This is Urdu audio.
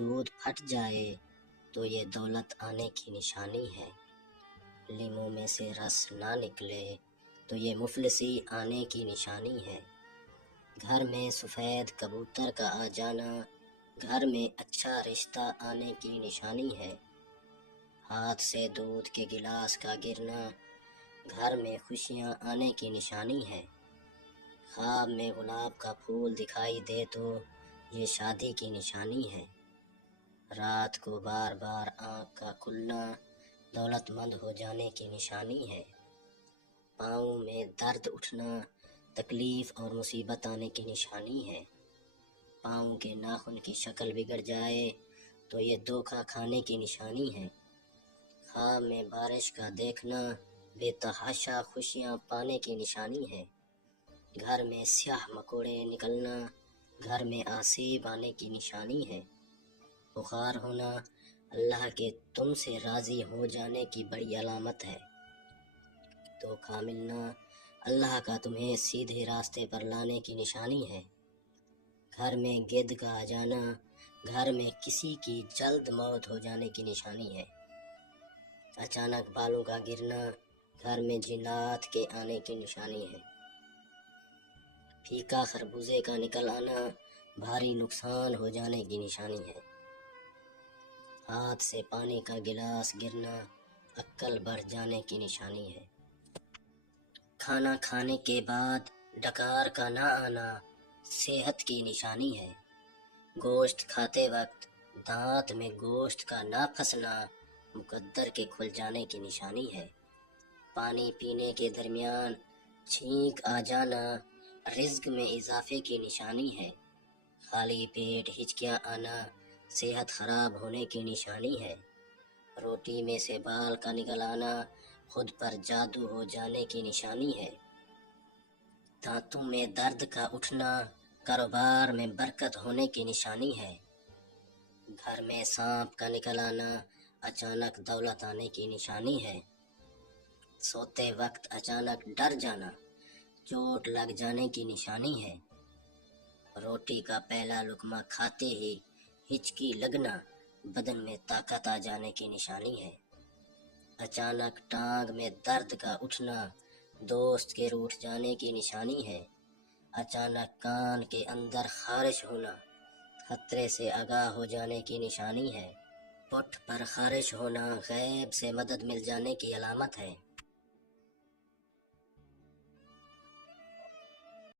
دودھ پھٹ جائے تو یہ دولت آنے کی نشانی ہے، لیموں میں سے رس نہ نکلے تو یہ مفلسی آنے کی نشانی ہے، گھر میں سفید کبوتر کا آ جانا گھر میں اچھا رشتہ آنے کی نشانی ہے، ہاتھ سے دودھ کے گلاس کا گرنا گھر میں خوشیاں آنے کی نشانی ہے، خواب میں گلاب کا پھول دکھائی دے تو یہ شادی کی نشانی ہے، رات کو بار بار آنکھ کا کھلنا دولت مند ہو جانے کی نشانی ہے، پاؤں میں درد اٹھنا تکلیف اور مصیبت آنے کی نشانی ہے، پاؤں کے ناخن کی شکل بگڑ جائے تو یہ دھوکہ کھانے کی نشانی ہے، خواب میں بارش کا دیکھنا بے تحاشا خوشیاں پانے کی نشانی ہے، گھر میں سیاہ مکوڑے نکلنا گھر میں آسیب آنے کی نشانی ہے، بخار ہونا اللہ کے تم سے راضی ہو جانے کی بڑی علامت ہے، دھوکہ ملنا اللہ کا تمہیں سیدھے راستے پر لانے کی نشانی ہے، گھر میں گدھ کا آ جانا گھر میں کسی کی جلد موت ہو جانے کی نشانی ہے، اچانک بالوں کا گرنا گھر میں جنات کے آنے کی نشانی ہے، پھیکا خربوزے کا نکل آنا بھاری نقصان ہو جانے کی نشانی ہے، ہاتھ سے پانی کا گلاس گرنا عقل بڑھ جانے کی نشانی ہے، کھانا کھانے کے بعد ڈکار کا نہ آنا صحت کی نشانی ہے، گوشت کھاتے وقت دانت میں گوشت کا نہ پھنسنا مقدر کے کھل جانے کی نشانی ہے، پانی پینے کے درمیان چھینک آ جانا رزق میں اضافے کی نشانی ہے، خالی پیٹ ہچکیاں آنا صحت خراب ہونے کی نشانی ہے، روٹی میں سے بال کا نکل آنا خود پر جادو ہو جانے کی نشانی ہے، دانتوں میں درد کا اٹھنا کاروبار میں برکت ہونے کی نشانی ہے، گھر میں سانپ کا نکل آنا اچانک دولت آنے کی نشانی ہے، سوتے وقت اچانک ڈر جانا چوٹ لگ جانے کی نشانی ہے، روٹی کا پہلا لقمہ کھاتے ہی ہچکی لگنا بدن میں طاقت آ جانے کی نشانی ہے، اچانک ٹانگ میں درد کا اٹھنا دوست کے روٹھ جانے کی نشانی ہے، اچانک کان کے اندر خارش ہونا خطرے سے آگاہ ہو جانے کی نشانی ہے، پٹھ پر خارش ہونا غیب سے مدد مل جانے کی علامت ہے،